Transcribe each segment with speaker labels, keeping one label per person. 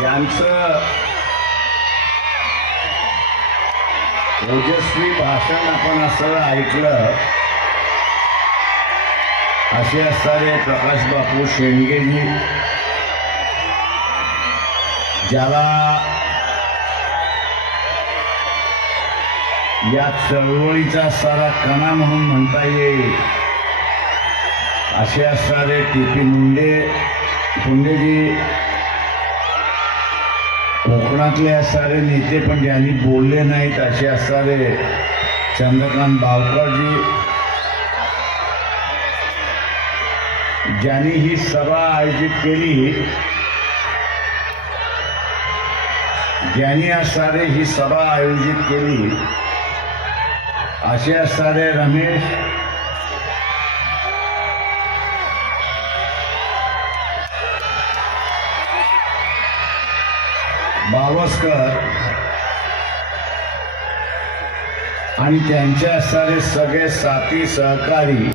Speaker 1: यांचं ओजस्वी भाषण आपण असं ऐकलं. असे असणारे प्रकाश बापू शेंडगेजी ज्याला या चळवळीचा सारा कणा म्हणून म्हणता येईल. असे असणारे टी पी मुंडे मुंडेजी कोकणातले असणारे नेते पण ज्यांनी बोलले नाहीत असे असणारे चंद्रकांत बावकरजी ज्यांनी ही सभा आयोजित केली ज्यांनी असणारे ही सभा आयोजित केली असे असणारे रमेश भावस्कर आणि त्यांचे असणारे सगळे साथी सहकारी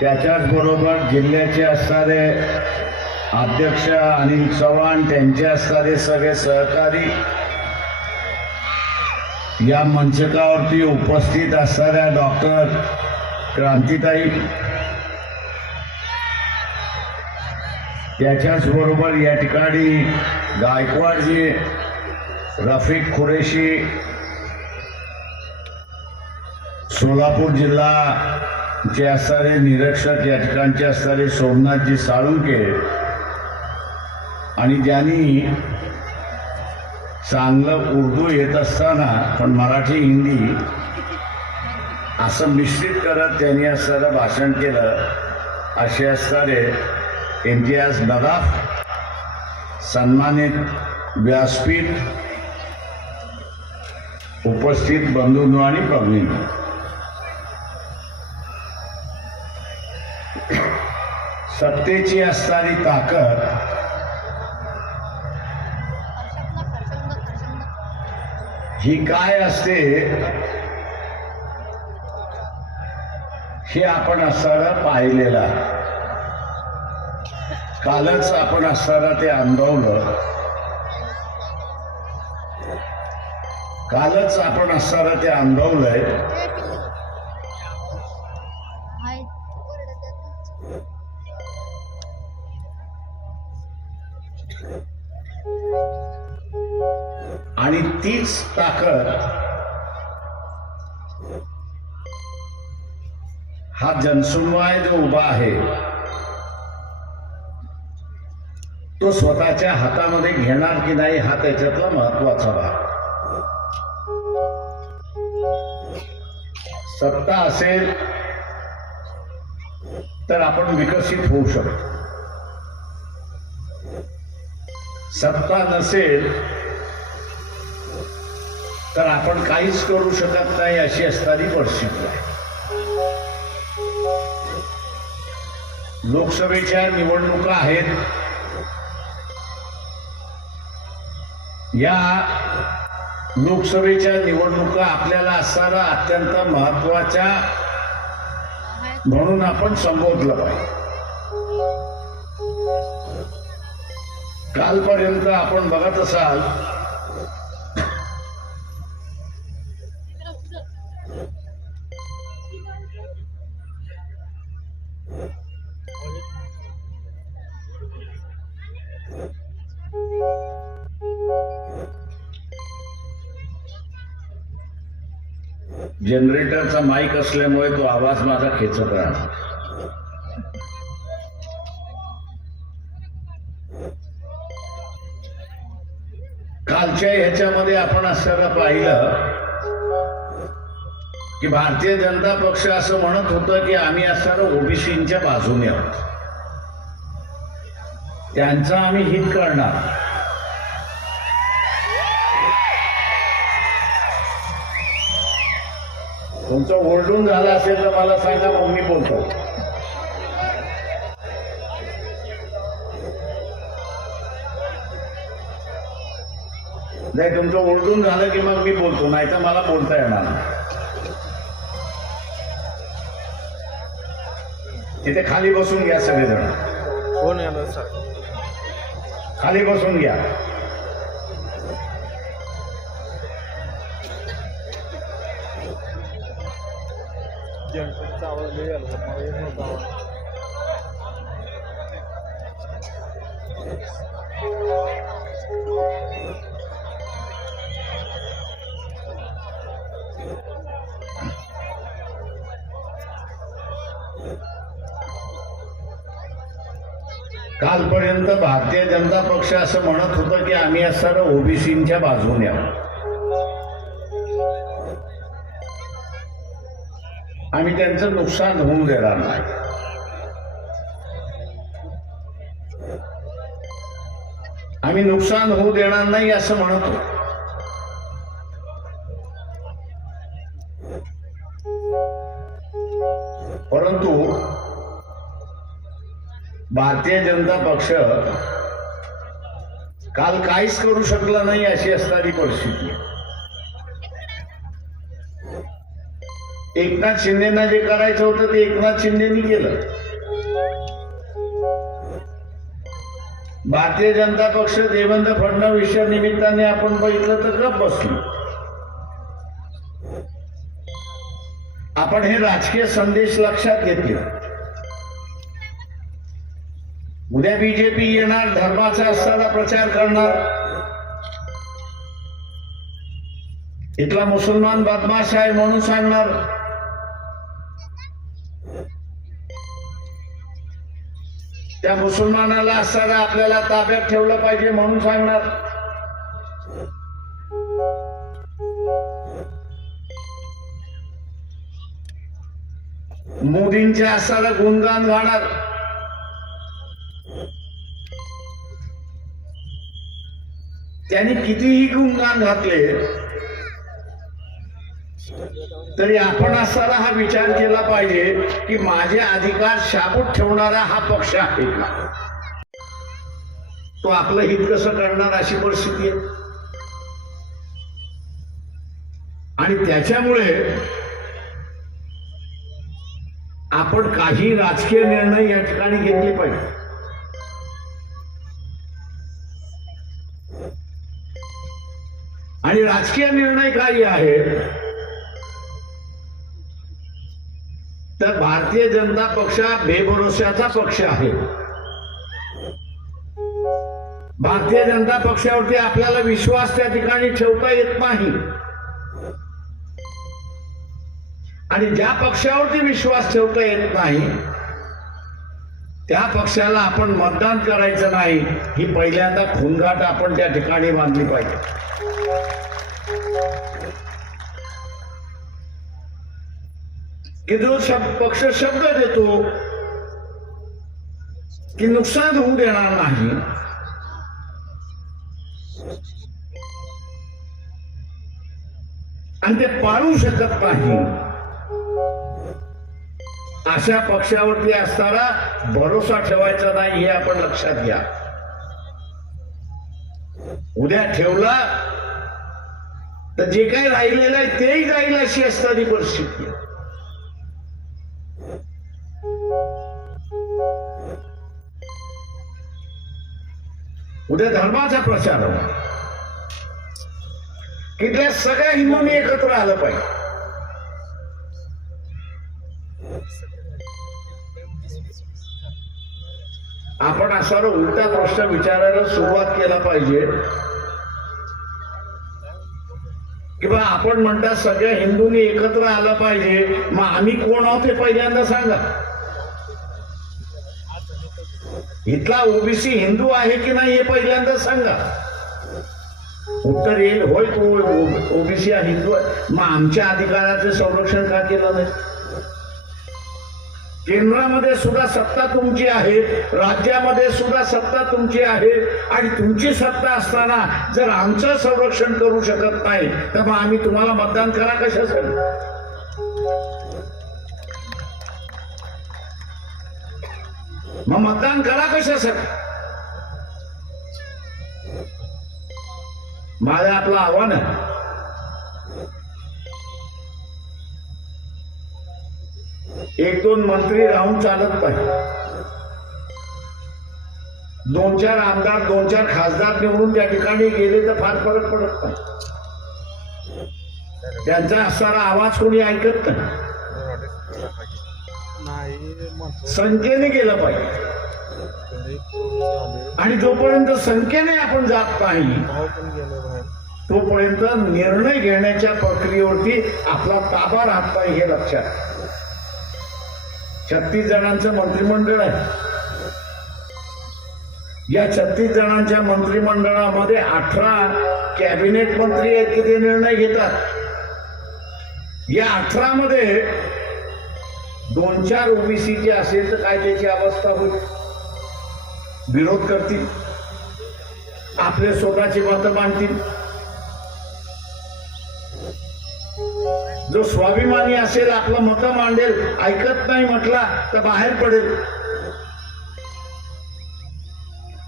Speaker 1: त्याच्याच बरोबर जिल्ह्याचे असणारे अध्यक्ष अनिल चव्हाण त्यांचे असणारे सगळे सहकारी या मंचकावरती उपस्थित असणाऱ्या डॉक्टर क्रांतिताई त्याच्याच बरोबर या ठिकाणी गायकवाडजी रफिक खुरेशी सोलापूर जिल्हा जे असणारे निरीक्षक या ठिकाणचे असणारे सोमनाथजी साळुंके आणि ज्यांनी चांगलं उर्दू येत असताना पण मराठी हिंदी असं मिश्रित करत त्यांनी असणारं भाषण केलं असे असणारे इम्तियाज नदाफ सन्मानित व्यासपीठ उपस्थित बंधूंनो आणि भगिनींनो सत्तेची असणारी ताकद ही काय असते हे आपण असताना पाहिलेलं आहे. कालच आपण असताना ते अनुभवलं. कालच आपण असताना ते अनुभवलंय. आणि तीच ताकद हा जनसमुदाय जो उभा आहे तो स्वतःच्या हातामध्ये घेणार की नाही हा त्याच्यातला महत्त्वाचा भाग. सत्ता असेल तर आपण विकसित होऊ शकतो. सत्ता नसेल तर आपण काहीच करू शकत नाही अशी असणारी परिस्थिती आहे. लोकसभेच्या निवडणुका आहेत. या लोकसभेच्या निवडणुका आपल्याला असणारा अत्यंत महत्त्वाच्या म्हणून आपण संबोधलं पाहिजे. कालपर्यंत आपण बघत असाल जनरेटरचा माईक असल्यामुळे तो आवाज माझा खेचत राहणार. कालच्या ह्याच्यामध्ये आपण असताना पाहिलं की भारतीय जनता पक्ष असं म्हणत होतं की आम्ही असताना ओबीसीच्या बाजूने आहोत. त्यांचं आम्ही हित करणार. तुमचं ओरडून झालं असेल तर मला सांगा मग मी बोलतो. नाही तुमचं ओरडून झालं की मग मी बोलतो नाही तर मला बोलता येणार. तिथे खाली बसून घ्या सगळेजण.
Speaker 2: कोण येणार सर?
Speaker 1: खाली बसून घ्या. कालपर्यंत भारतीय जनता पक्ष असं म्हणत होतं की आम्ही या सर्व ओबीसींच्या बाजूने आहोत. आम्ही त्यांचं नुकसान होऊन देणार नाही. आम्ही नुकसान होऊ देणार नाही असं म्हणतो. परंतु भारतीय जनता पक्ष काल काहीच करू शकला नाही अशी असणारी परिस्थिती एकनाथ शिंदेना जे करायचं होतं ते एकनाथ शिंदेनी केलं. भारतीय जनता पक्ष देवेंद्र फडणवीसच्या निमित्ताने आपण बघितलं तर गप बसलो. आपण हे राजकीय संदेश लक्षात घेतले. उद्या बीजेपी येणार धर्माचा असताना प्रचार करणार. इथला मुसलमान बदमाश आहे म्हणून सांगणार. त्या मुसलमानाला असताना आपल्याला ताब्यात ठेवलं पाहिजे म्हणून सांगणार. मोदींच्या असताना गुणगान गाणार. त्यांनी कितीही गुणगान घातले तरी आपण असताना हा विचार केला पाहिजे की माझे अधिकार शाबूत ठेवणारा हा पक्ष आहे. का तो आपलं हित कसं करणार अशी परिस्थिती आहे. आणि त्याच्यामुळे आपण काही राजकीय निर्णय या ठिकाणी घेतले पाहिजे. आणि राजकीय निर्णय काही आहेत तर भारतीय जनता पक्ष हा बेभरोश्याचा पक्ष आहे. भारतीय जनता पक्षावरती आपल्याला विश्वास त्या ठिकाणी ठेवता येत नाही. आणि ज्या पक्षावरती विश्वास ठेवता येत नाही त्या पक्षाला आपण मतदान करायचं नाही ही पहिल्यांदा खुनगाट आपण त्या ठिकाणी बांधली पाहिजे. की जो पक्ष शब्द देतो की नुकसान होऊ देणार नाही. आणि ते पाळू शकत नाही. अशा पक्षावरती असताना भरोसा ठेवायचा नाही हे आपण लक्षात घ्या. उद्या ठेवला तर जे काही राहिलेलं आहे तेही जाईल अशी असणारी परिस्थिती उद्या धर्माचा प्रचार होणार. तिथल्या सगळ्या हिंदूंनी एकत्र आलं पाहिजे. आपण असा उलटा प्रश्न विचारायला सुरुवात केला पाहिजे. किंवा आपण म्हणता सगळ्या हिंदूंनी एकत्र आलं पाहिजे. मग आम्ही कोण आहोत हे पहिल्यांदा सांगा. इथला ओबीसी हिंदू आहे की नाही हे पहिल्यांदा सांगा. उत्तर येईल होय तो ओबीसी हा हिंदू आहे. मग आमच्या अधिकाराचे संरक्षण का केलं नाही? केंद्रामध्ये सुद्धा सत्ता तुमची आहे राज्यामध्ये सुद्धा सत्ता तुमची आहे आणि तुमची सत्ता असताना जर आमचं संरक्षण करू शकत नाही तर मग आम्ही तुम्हाला मतदान करा कशासाठी? मग मतदान करा कशासाठी माझं आपलं आव्हान आहे. एक दोन मंत्री राहून चालत नाही दोन चार आमदार दोन चार खासदार निवडून त्या ठिकाणी गेले तर फार फरक पडत नाही. त्यांचा असणारा आवाज कोणी ऐकत नाही.
Speaker 2: नाही
Speaker 1: संख्येने गेलं पाहिजे. आणि जोपर्यंत संख्येने आपण जात नाही तोपर्यंत निर्णय घेण्याच्या प्रक्रियेवरती आपला ताबा राहत नाही हे लक्षात. छत्तीस जणांचं मंत्रिमंडळ आहे. या छत्तीस जणांच्या मंत्रिमंडळामध्ये अठरा कॅबिनेट मंत्री आहेत की ते निर्णय घेतात? या अठरा मध्ये दोन चार ओबीसीचे असेल तर काय त्याची अवस्था होईल? विरोध करतील? आपले स्वतःचे मतं मांडतील? जो स्वाभिमानी असेल आपलं मतं मांडेल ऐकत नाही म्हटला तर बाहेर पडेल.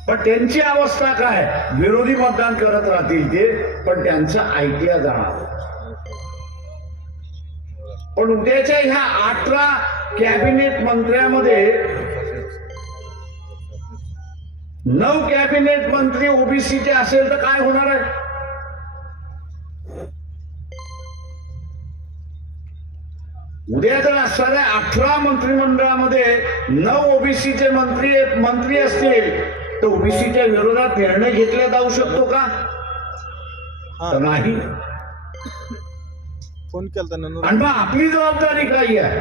Speaker 1: पण त्यांची अवस्था काय? विरोधी मतदान करत राहतील ते पण त्यांचं ऐकल्या जाणार. पण उद्याच्या ह्या अठरा कॅबिनेट मंत्र्यामध्ये नऊ कॅबिनेट मंत्री ओबीसीचे असेल तर काय होणार आहे? उद्या जर असणाऱ्या अठरा मंत्रिमंडळामध्ये नऊ ओबीसीचे मंत्री मंत्री असतील तर ओबीसीच्या विरोधात निर्णय घेतला जाऊ शकतो का? नाही.
Speaker 2: फोन केला
Speaker 1: आणि मग आपली जबाबदारी काय आहे?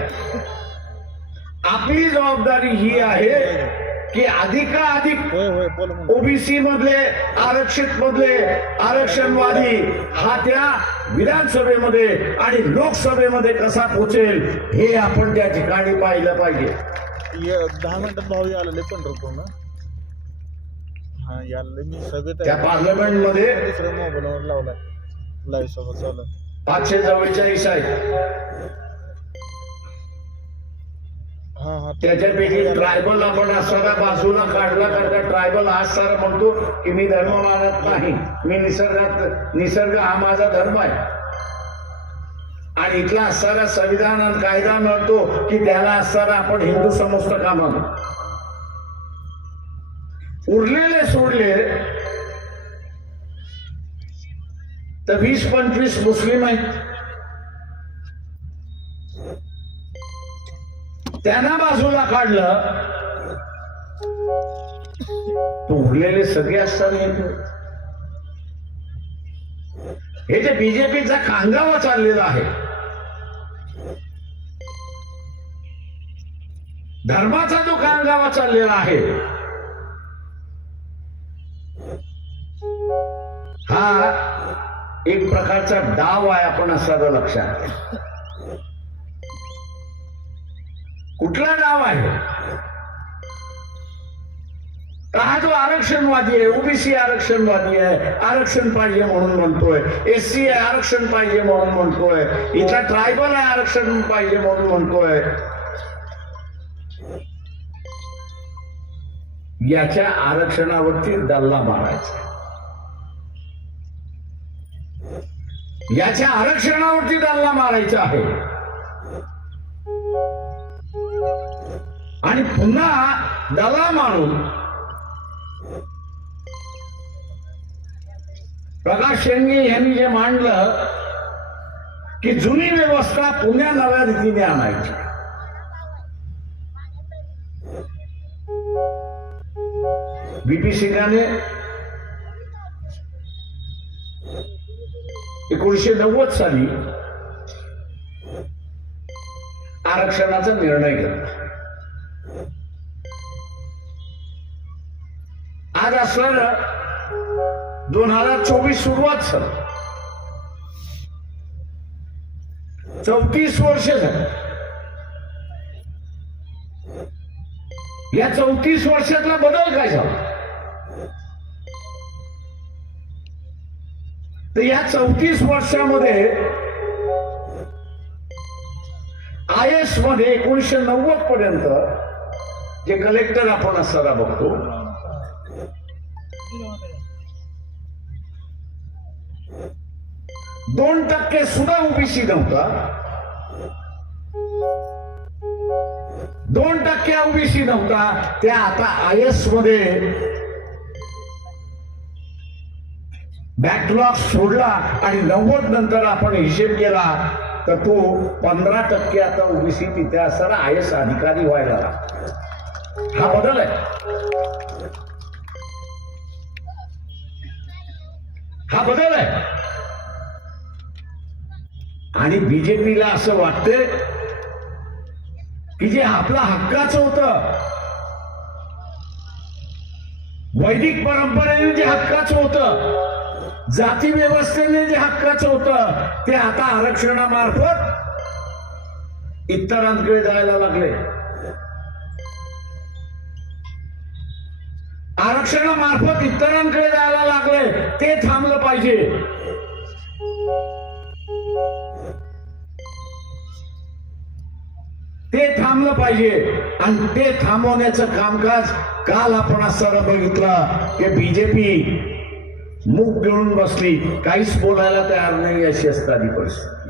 Speaker 1: आपली जबाबदारी ही आहे की अधिकाधिक
Speaker 2: होय होय बोल म्हणतो
Speaker 1: ओबीसी मधले आरक्षित मधले आरक्षणवादी हा त्या विधानसभेमध्ये आणि लोकसभेमध्ये कसा पोचेल हे आपण त्या ठिकाणी पाहिलं पाहिजे.
Speaker 2: ये- दहा मिनिटात भाऊ आलेले पंढरपूर ना? हा यायला मी सगळं
Speaker 1: त्या पार्लमेंटमध्ये
Speaker 2: दुसऱ्या मोबाईलवर लावलाय. लाईव्ह सोबत चालू
Speaker 1: पाचशे चव्वेचाळीस आहे त्याच्यापैकी ट्रायबल आपण असणारा बाजूला काढला कारण का ट्रायबल हा सारा म्हणतो की मी धर्म मानत नाही. मी निसर्गात निसर्ग हा माझा धर्म आहे. आणि इथला असणारा संविधान आणि कायदा म्हणतो की त्याला असणारा आपण हिंदू समजतो का म्हणून उरलेले सोडले तर वीस पंचवीस मुस्लिम आहेत. त्यांना बाजूला काढलं. तो उरलेले सगळे असतात हे. हे जे बीजेपीचा कांगावा चाललेला आहे. धर्माचा जो कांगावा चाललेला आहे एक प्रकारचा डाव आहे आपण असं लक्षात. कुठला डाव आहे? हा जो आरक्षणवादी आहे ओबीसी आरक्षणवादी आहे आरक्षण पाहिजे म्हणून म्हणतोय एससी आहे आरक्षण पाहिजे म्हणून म्हणतोय इथला ट्रायबल आहे आरक्षण पाहिजे म्हणून म्हणतोय. याच्या आरक्षणावरती दल्ला मारायचा. याच्या आरक्षणावरती त्यांना मारायचा आहे. आणि पुन्हा दला मारून प्रकाश शेंगे यांनी जे मांडलं की जुनी व्यवस्था पुण्या नव्या रीतीने आणायची. बीपी सिंगाने एकोणीशे नव्वद साली आरक्षणाचा निर्णय घेतला. आज असणार दोन हजार चोवीस सुरुवात सर चौतीस वर्ष झाली. या चौतीस वर्षातला बदल काय झाला? तर या चौतीस वर्षामध्ये आय एसमध्ये एकोणीशे नव्वद पर्यंत जे कलेक्टर आपण असताना बघतो दोन टक्के सुद्धा ओबीसी नव्हता. दोन टक्के ओबीसी नव्हता. त्या आता आय एसमध्ये बॅकलॉग सोडला आणि नव्वद नंतर आपण हिशेब केला तर तो पंधरा टक्के आता ओबीसी तिथे असताना आय एस अधिकारी व्हायला हा बदल आहे. हा बदल आहे. आणि बीजेपीला असं वाटतंय की जे आपला हक्काचं होतं वैदिक परंपरेने जे हक्काचं होतं जाती व्यवस्थेने जे हक्काचं होतं ते आता आरक्षणामार्फत इतरांकडे जायला लागले. आरक्षणामार्फत इतरांकडे जायला लागले ते थांबलं पाहिजे. ते थांबलं पाहिजे. आणि ते थांबवण्याचं कामकाज काल आपण असताना बघितलं की बीजेपी मुख गिळून बसली. काहीच बोलायला तयार नाही अशी असतानी परिस्थिती.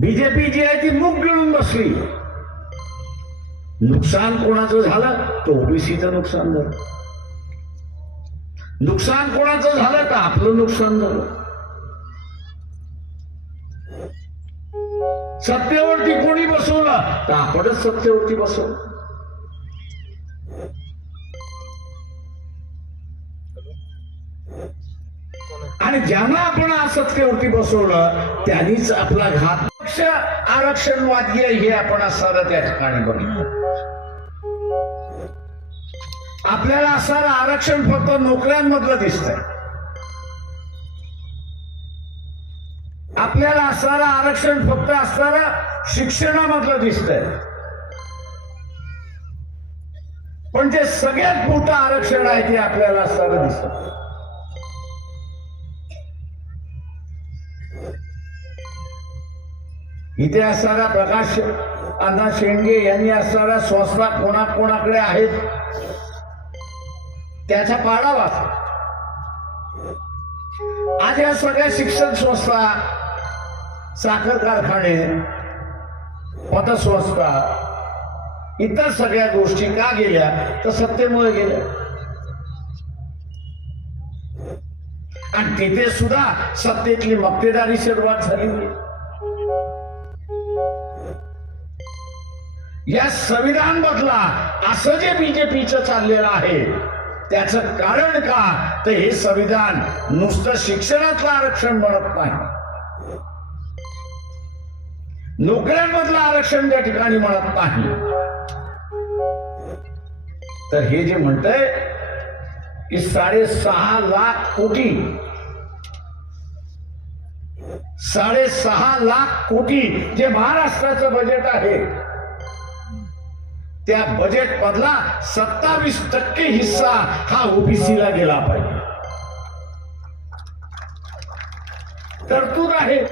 Speaker 1: बीजेपी जी आहे ती मुख गिळून बसली. नुकसान कोणाचं झालं? तर ओबीसीचं नुकसान झालं. नुकसान कोणाचं झालं? तर आपलं नुकसान झालं. सत्तेवरती कोणी बसवलं? तर आपणच सत्तेवरती बसवलं. आणि ज्यांना आपण असत्यवरती बसवलं त्यांनीच आपला घात पक्ष आरक्षणवादी आहे हे आपण असताना त्या ठिकाणी बघितलं. आपल्याला असणारं आरक्षण फक्त नोकऱ्यांमधलं दिसतंय. आपल्याला असणारं आरक्षण फक्त असणारं शिक्षणामधलं दिसतंय. पण जे सगळ्यात मोठं आरक्षण आहे ते आपल्याला असणारं दिसत इथे असणारा प्रकाश अण्णा शेंडगे यांनी असणाऱ्या संस्था कोणाकोणाकडे आहेत? त्याचा पाडावा. आज या सगळ्या शिक्षण संस्था साखर कारखाने पतसंस्था इतर सगळ्या गोष्टी का गेल्या? तर सत्तेमुळे गेल्या. आणि तिथे सुद्धा सत्तेतली मक्तेदारी सुरुवात झाली. या संविधान बदला. असं जे बीजेपीचं चाललेलं आहे त्याचं कारण का? तर हे संविधान नुसतं शिक्षणातलं आरक्षण म्हणत नाही. नोकऱ्यांमधलं आरक्षण त्या ठिकाणी म्हणत नाही. तर हे जे म्हणतंय की साडेसहा लाख कोटी साडेसहा लाख कोटी जे महाराष्ट्राचं बजेट आहे त्या बजेट मधला सत्तावीस टक्के हिस्सा हा ओबीसीला गेला पाहिजे. तरतूद आहे.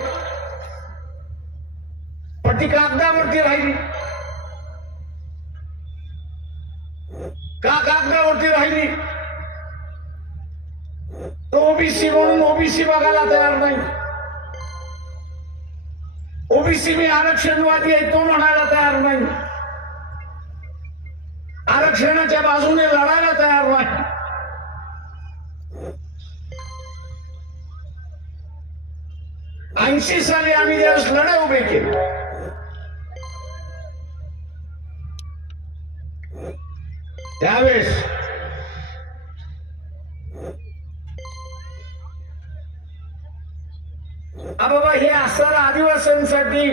Speaker 1: पटी कागदावरती राहिली. का कागदावरती राहिली? तो ओबीसी म्हणून ओबीसी बघायला तयार नाही. ओबीसी मी आरक्षणवादी आहे तो म्हणायला तयार नाही. आरक्षणाच्या बाजूने लढायला तयार नाही. ऐंशी साली आम्ही दिवस लढा उभे केले त्यावेळेस आ बाबा हे असणार आदिवासींसाठी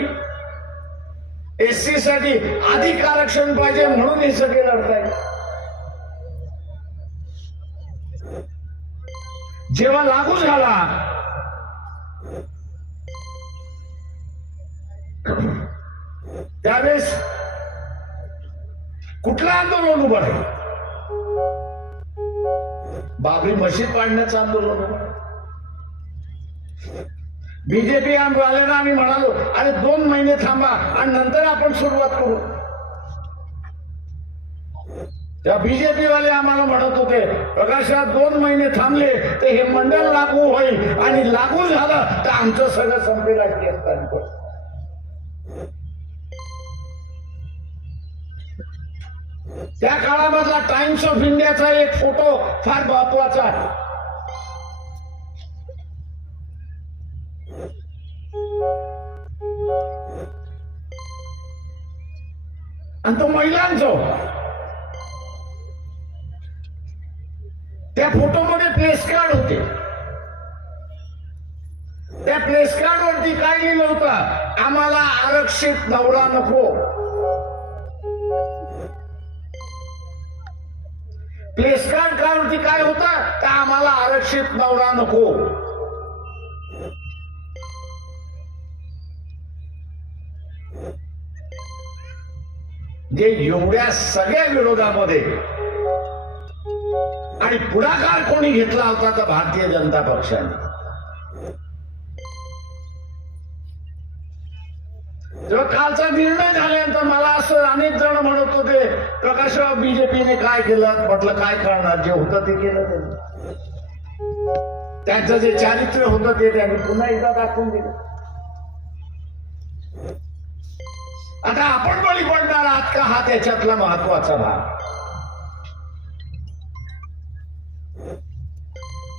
Speaker 1: एससी साठी अधिक आरक्षण पाहिजे म्हणून हे सगळे लढताय जेव्हा लागू झाला त्यावेळेस कुठलं आंदोलन उभं राहील? बाबरी मशीद पाडण्याचं आंदोलन बीजेपी आंदोलनाला आम्ही म्हणालो अरे दोन महिने थांबा आणि नंतर आपण सुरुवात करू. त्या बीजेपी वाले आम्हाला म्हणत होते प्रकाशात दोन महिने थांबले तर हे मंडळ लागू होईल आणि लागू झालं तर आमचं सगळं संपेल राजकीय स्थानिक त्या काळामधला टाइम्स ऑफ इंडियाचा एक फोटो फार महत्त्वाचा आहे. आणि तो महिलांचो त्या फोटोमध्ये प्लेस कार्ड होते. त्या प्लेस कार्ड वरती काय लिहिलं होतं? आम्हाला आरक्षित नवरा नको. प्लेस कार्ड कार्डवरती काय होतं? तर आम्हाला आरक्षित नवरा नको. ते एवढ्या सगळ्या विरोधामध्ये आणि पुढाकार कोणी घेतला होता तर भारतीय जनता पक्षाने? जेव्हा कालचा निर्णय झाल्यानंतर मला असं अनेक जण म्हणत होते प्रकाशराव बीजेपीने काय केलं? म्हटलं काय करणार? जे होतं ते केलं त्यांनी. त्यांचं जे चारित्र्य होतं ते त्यांनी पुन्हा एकदा दाखवून दिलं. आता आपण बळी पडणार आहात का? हा त्याच्यातला महत्त्वाचा भाग.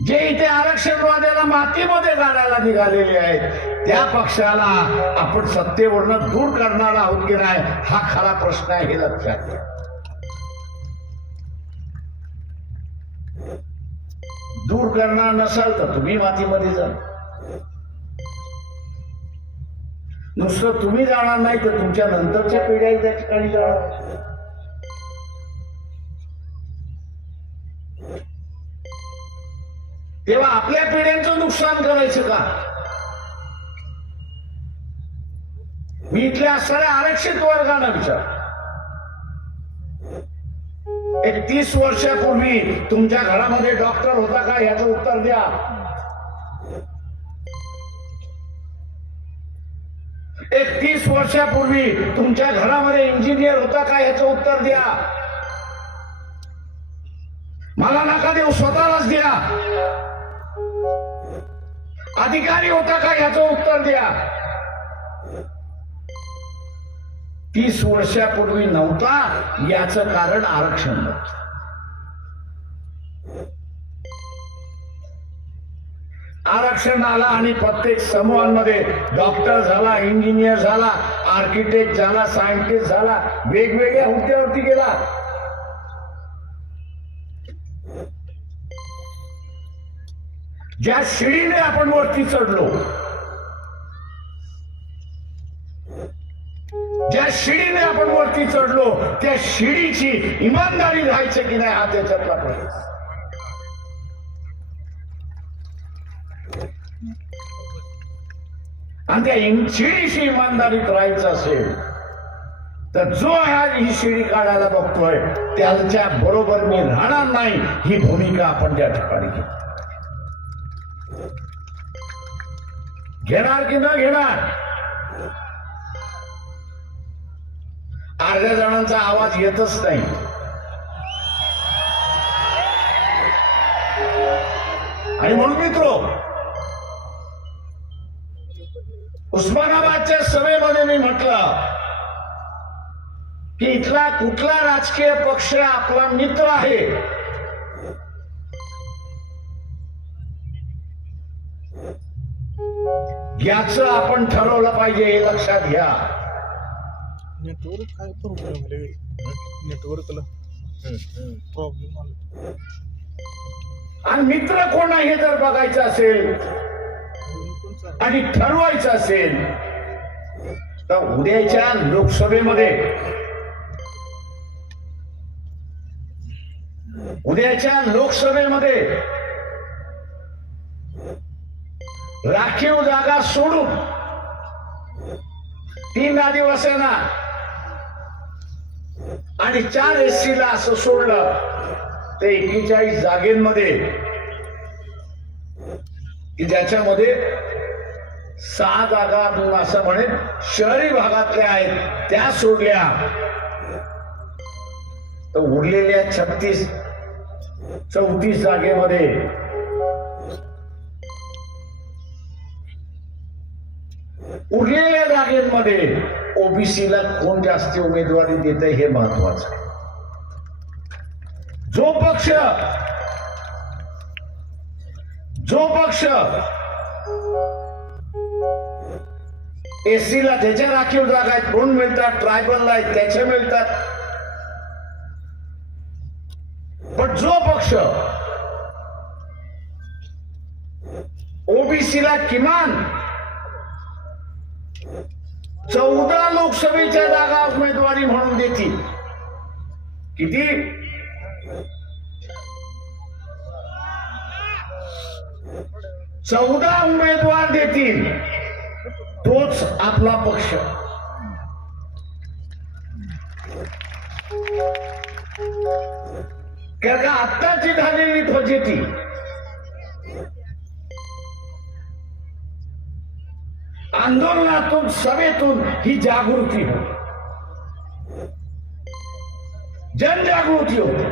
Speaker 1: जे इथे आरक्षणवाद्याला मातीमध्ये गाडायला निघालेले आहेत त्या पक्षाला आपण सत्तेवरनं दूर करणार आहोत की नाही हा खरा प्रश्न आहे हे लक्षात घ्या. दूर करणार नसाल तर तुम्ही मातीमध्ये जा. नुसतं तुम्ही जाणार नाही तर तुमच्या नंतरच्या पिढ्या त्या ठिकाणी जाणार. तेव्हा आपल्या पिढ्यांचं नुकसान करायचं का? मी इथल्या असणाऱ्या आरक्षित वर्गांना विचार एक तीस वर्षापूर्वी तुमच्या घरामध्ये डॉक्टर होता का? याचं उत्तर द्या. एक तीस वर्षापूर्वी तुमच्या घरामध्ये इंजिनियर होता का याचं उत्तर द्या. मला नका देऊ स्वतःलाच द्या. अधिकारी होता का याचं उत्तर द्या. तीस वर्षापूर्वी नव्हता याचं कारण आरक्षण नव्हतं. आरक्षण आला आणि प्रत्येक समूहांमध्ये डॉक्टर झाला इंजिनियर झाला आर्किटेक्ट झाला सायंटिस्ट झाला वेगवेगळ्या हुद्द्यावरती गेला. ज्या शिडीने आपण वरती चढलो ज्या शिडीने आपण वरती चढलो त्या शिडीची इमानदारी राहायची की नाही हा त्याच्यातला प्रश्न. आणि त्या इम- शिडीशी इमानदारीत राहायचं असेल तर जो हा ही शिडी काढायला बघतोय त्याच्या बरोबर मी राहणार नाही ही भूमिका आपण त्या ठिकाणी घेतो घेणार की न घेणार? अर्ध्या जणांचा आवाज येतच नाही. आणि म्हणून मित्रो उस्मानाबादच्या सभेमध्ये मी म्हटलं की इथला कुठला राजकीय पक्ष आपला मित्र आहे? याचं आपण ठरवलं पाहिजे हे लक्षात घ्या.
Speaker 2: नेटवर्क काय प्रॉब्लेम नेटवर्कला प्रॉब्लेम आला.
Speaker 1: आणि मित्र कोण आहे हे जर बघायचं असेल. आणि ठरवायचं असेल तर उद्याच्या लोकसभेमध्ये उद्याच्या लोकसभेमध्ये राखीव जागा सोडून तीन आदिवासींना आणि चार एस ला असं सोडलं ते एकेचाळीस जागेमध्ये की ज्याच्यामध्ये सहा जागा आपण असं म्हणे. शहरी भागातल्या आहेत त्या सोडल्या. तर उरलेल्या छत्तीस चौतीस जागेमध्ये उरलेल्या जागेमध्ये ओबीसीला कोण जास्ती उमेदवारी देत हे महत्वाचं आहे. जो पक्ष जो पक्ष एससीला त्याच्या राखीव जागा आहेत कोण मिळतात ट्रायबलला आहेत त्याचे मिळतात. पण जो पक्ष ओबीसीला किमान चौदा लोकसभेच्या जागा उमेदवारी म्हणून देतील किती? चौदा उमेदवार देतील. तोच आपला पक्ष. कारण का आत्ताची झालेली फजेती. आंदोलनातून सभेतून ही जागृती होती. जनजागृती होती.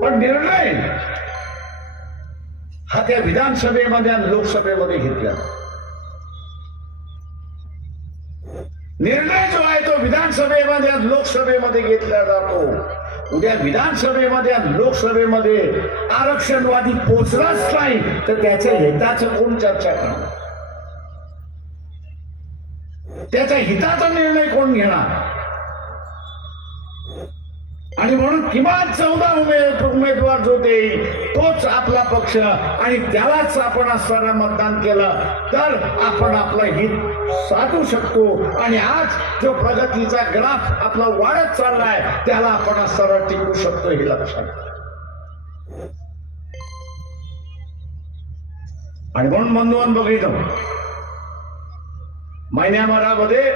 Speaker 1: पण निर्णय हा त्या विधानसभेमध्ये आणि लोकसभेमध्ये घेतला निर्णय जो आहे तो विधानसभेमध्ये आणि लोकसभेमध्ये घेतला जातो. उद्या विधानसभेमध्ये आणि लोकसभेमध्ये आरक्षणवादी पोचलाच नाही तर त्याच्या हिताचं कोण चर्चा करणार? त्याच्या हिताचा निर्णय कोण घेणार? आणि म्हणून किमान चौदा उमेद उमेदवार जो देईल तोच आपला पक्ष. आणि त्यालाच आपण असताना मतदान केलं तर आपण आपलं हित साधू शकतो. आणि आज जो प्रगतीचा ग्राफ आपला वाढत चाललाय त्याला आपण असताना टिकू शकतो हे लक्षात आणि म्हणून बंधुवान बघितलं. महिन्याभरामध्ये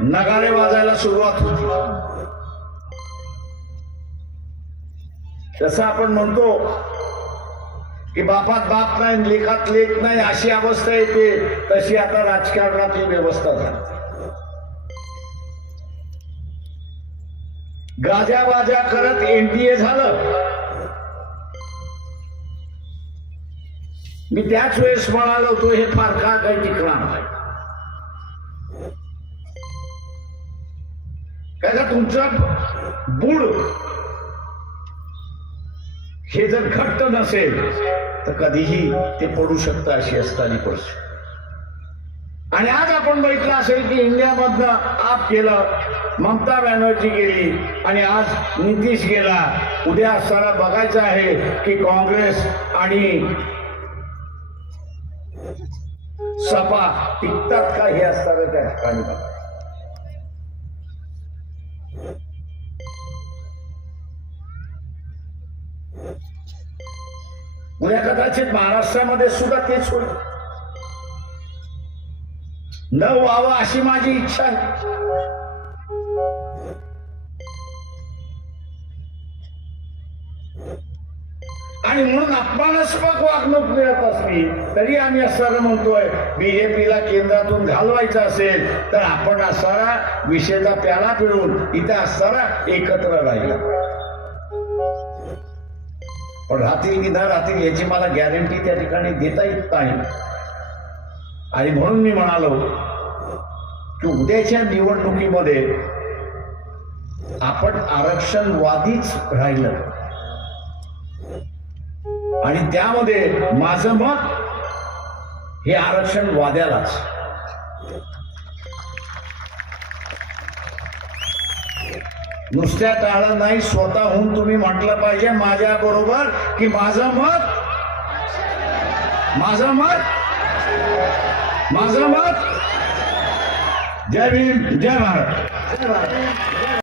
Speaker 1: नगारे वाजायला सुरुवात होती. जसं आपण म्हणतो की बापात बाप नाही लेखात लेख नाही अशी अवस्था येते. तशी आता राजकारणातली व्यवस्था झाली. गाजावाजा करत एनडीए झालं. मी त्याच वेळेस म्हणालो होतो हे फार का काही टिकणार नाही. काय का तुमचं बुड हे जर घट्ट नसेल तर कधीही ते पडू शकतं अशी असताना परिस्थिती. आणि आज आपण बघितलं असेल की इंडियामधनं आप गेलं ममता बॅनर्जी गेली आणि आज नितीश गेला. उद्या असताना बघायचं आहे की काँग्रेस आणि सपा टिकतात का हे असताना त्या ठिकाणी उद्या कदाचित महाराष्ट्रामध्ये सुद्धा तेच होईल. न व्हावं अशी माझी इच्छा आहे. आणि म्हणून अपमानास्पद वागणूक मिळत असली तरी आम्ही असताना म्हणतोय बीजेपीला केंद्रातून घालवायचं असेल तर आपण असारा विषयाचा प्याला पिळून इथे असताना एकत्र राहिला. पण राहतील की न राहतील याची मला गॅरंटी त्या ठिकाणी देता येत नाही. आणि म्हणून मी म्हणालो की उद्याच्या निवडणुकीमध्ये आपण आरक्षणवादीच राहिलं. आणि त्यामध्ये माझं मत हे आरक्षण वाद्यालाच नुसत्या टाळं नाही स्वतःहून तुम्ही म्हटलं पाहिजे माझ्या बरोबर की माझं मत? माझं मत? माझं मत? जय भीम जय भारत.